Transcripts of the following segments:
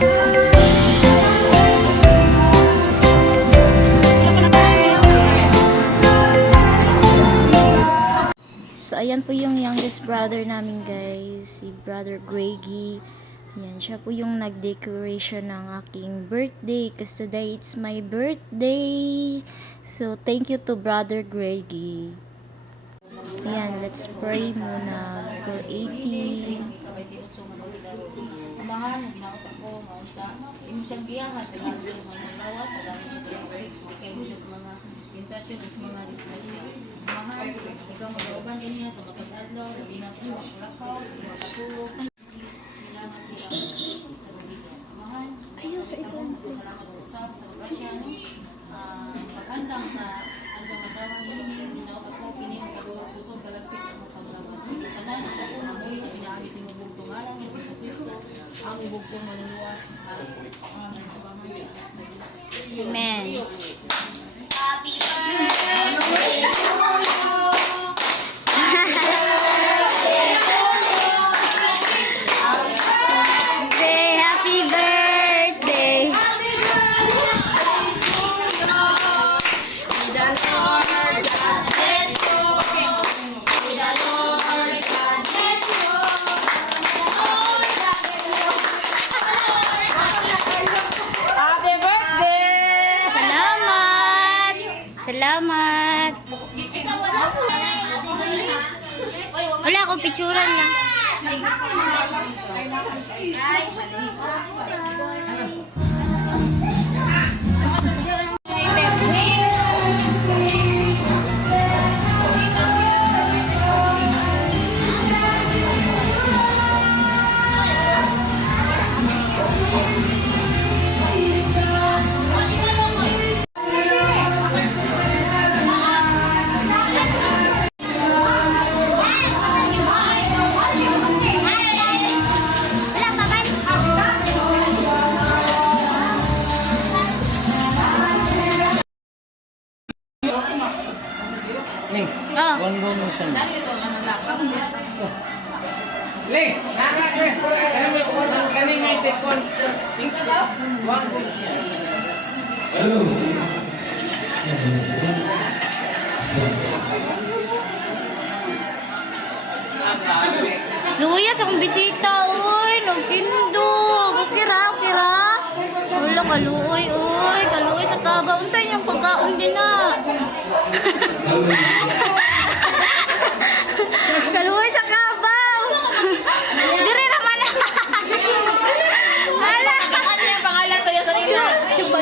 So, ayan po yung youngest brother namin, guys. Si Brother Greggy. Yan, siya po yung nag-decoration ng aking birthday. Kasi today, it's my birthday. So, thank you to Brother Greggy. Yan, let's pray muna. For 80. Amahan, ginaot ako, maunta. Imo siyang giyahan, tagaan siya mga lawas, tagaan siya toxic, kaya mo siya sa mga tentasyon, sa mga disgrasya. Amahan, ikaw mag-auban din niya sa matag-adlaw, labi na sa mga kulakaw, sa mga katulog. Kailangan siya sa lubigan. Amahan, ayun sa ito. Salamat ang usap sa grasya, no? Pag-andang sa andang atawan niya, ginaot ako, pining kaluwag susod, galagsik sa mga kamalawas. Kanan, ako na mo yung pinaagi si Mabug Tungalang, ni Jesus Cristo, ang ubog kong maluluwas at sa bangan sa Diyos. Amen. Happy birthday to you. Say happy birthday. Happy birthday! Salamat. Salamat. Wala akong picturan lang. Oh. One more song. Ling, kami natin kon. Luyas akong bisita, uy. Nagtindog. Okay ra. Wala, kaluoy, uy. Kaluoy sa kaba. Unsay niyang pagkaon din na. Kaluoy sa kabaw. Dire naman. Hala. Ano yung pangalan sa'yo sa nila? Chupa.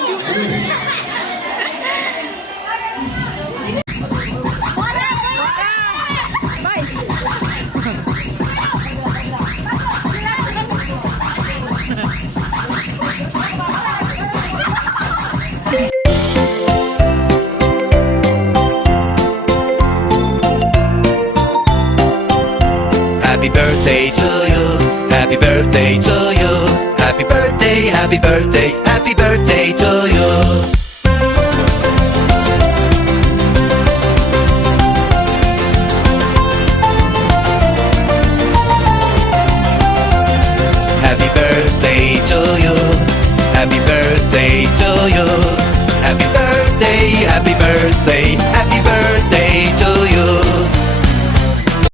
Happy birthday to you. Happy birthday to you. Happy birthday, happy birthday, happy birthday.